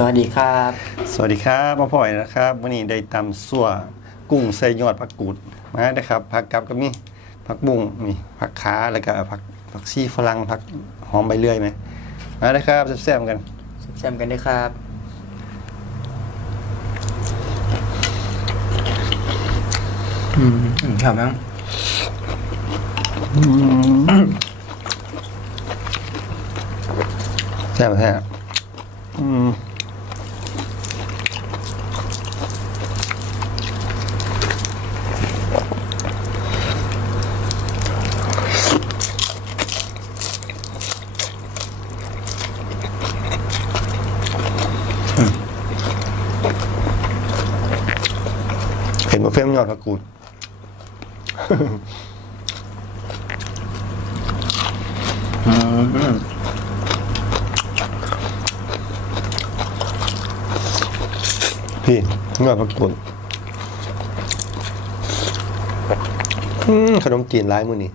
สวัสดีครับ สวัสดีครับพ่อพ่อยนะครับวันนี้ได้ตำสั่วกุ้งใส่ยอดผักกูดมาได้ครับผักกับก็มีผักบุ้งมีผักขาแล้วก็ผักผักชีฝรั่งผักหอมใบเลื่อยไหมมาได้ครับแซ่บๆกันแซมกันด้วยครับอืมครับมั้งแซ่บแท้อืม เห็นมาเฟ้มยอดผักกูดพี่ยอดผักกูดขนมจีนร้ายมือนี่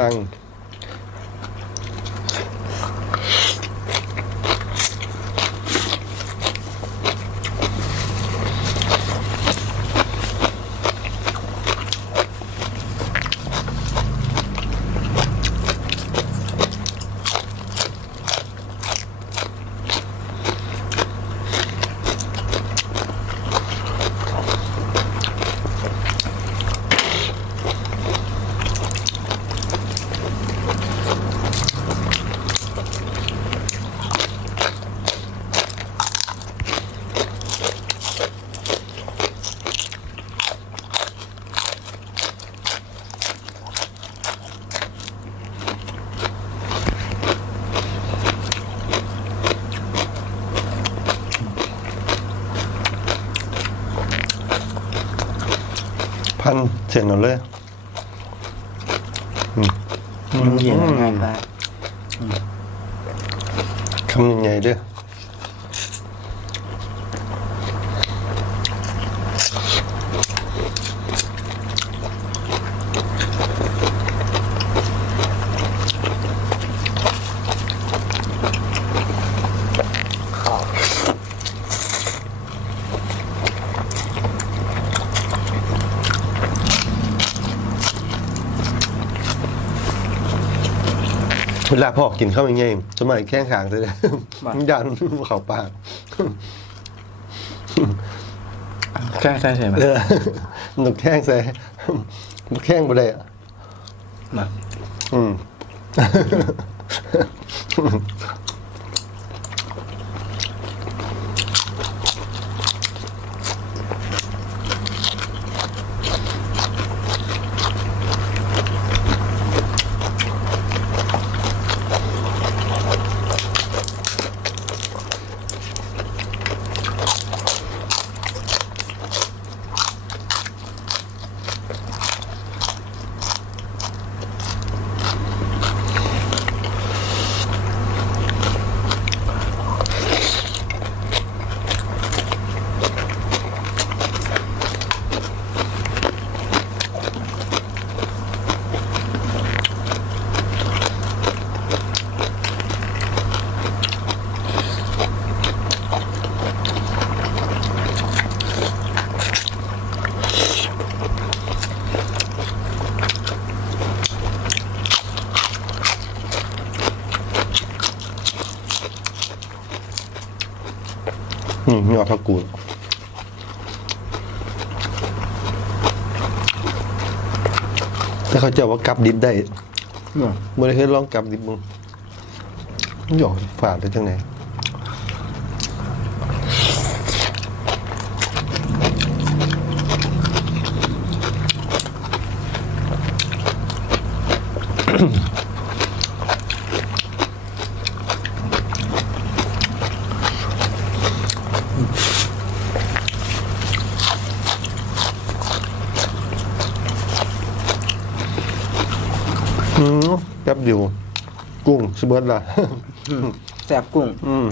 รัง พันเสียงหนอนเลยมันเย็นง่ายครับคำยังไงเด้อ เวลาพ่อกินข้าวยังไงสมัยแข้งขางเลยยันเขาปากแค่ใช่ใช่ไหมเออหนุกแข้งใส่แข้งบ่ได้อะมาอืม อืมยอดผักกูดแต่เขาเจะว่ากลับดิบได้เมื่อได้เคยลองกลับดิบมึงหยอกฝาดได้จังไหนอืม แป๊บเดียวกุ้งสเบิร์ดละแซบกุ้ง อืม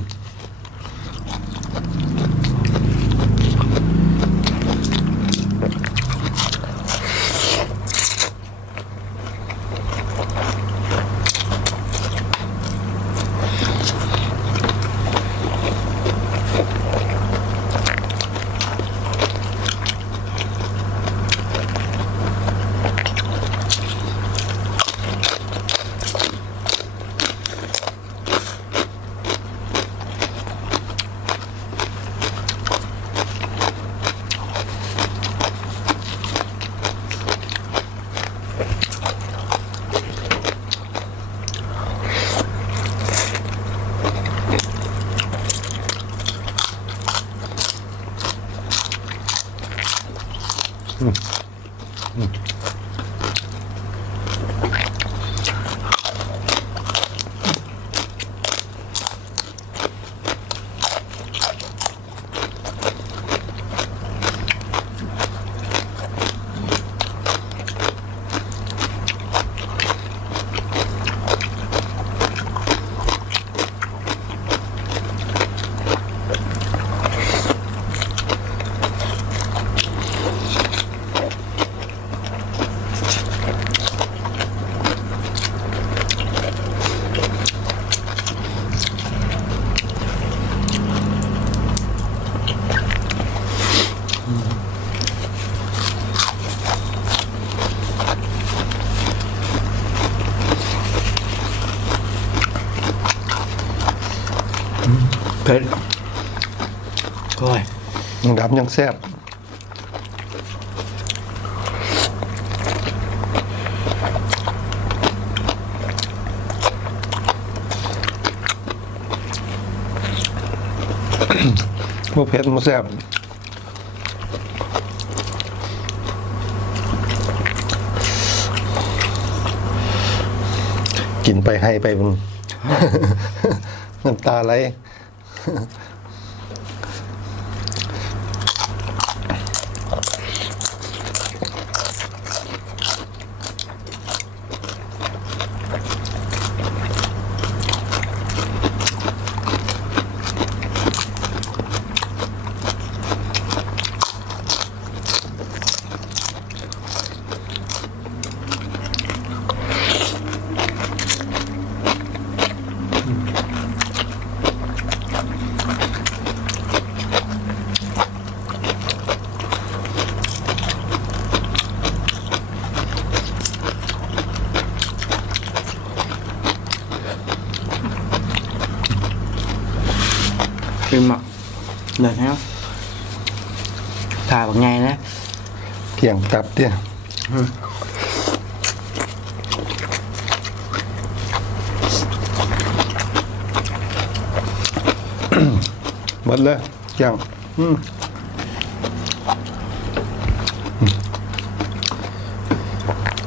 เผ็ดโอ้ย ยัง ดำยังแซ่บบ่เผ็ดบ่แซ่บกินไปให้ไปมันน้ำตาไหล ชิมอะเดี๋ยวนะถ่ายแบบไงนะเกี่ยงตับเตี้ยหมดเลยเกี่ยงอืมอืม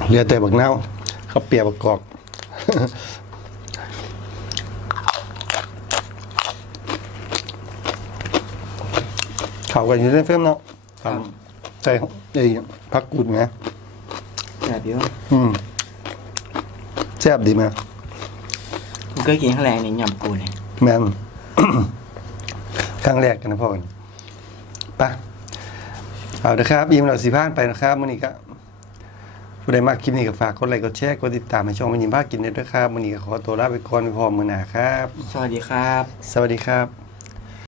เหลือแต่บักนาวข้าวเปียกบักกอก เขากันอยู่ในเฟรมเนาะครับใส่ไอ้พักกุดไงแบบเดียวอืมแซ่บดีไหมกูเคยกินข้างแรงนี่ยำกูเนี่ยแมนครั้งแรกกันนะพ่อกันไปะเอาเด้อครับยิ้มเราสีพานไปนะครับมื้อนี้ก็ผู้ใดมากคลิปนี้ก็ฝากกดไลค์กดแชร์กดติดตามให้ช่องมันยิ้มพากินด้วยนะครับมื้อนี้ก็ขอตัวลาไปก่อนไปพร้อมมื้อหน้าครับ สวัสดีครับ สวัสดีครับ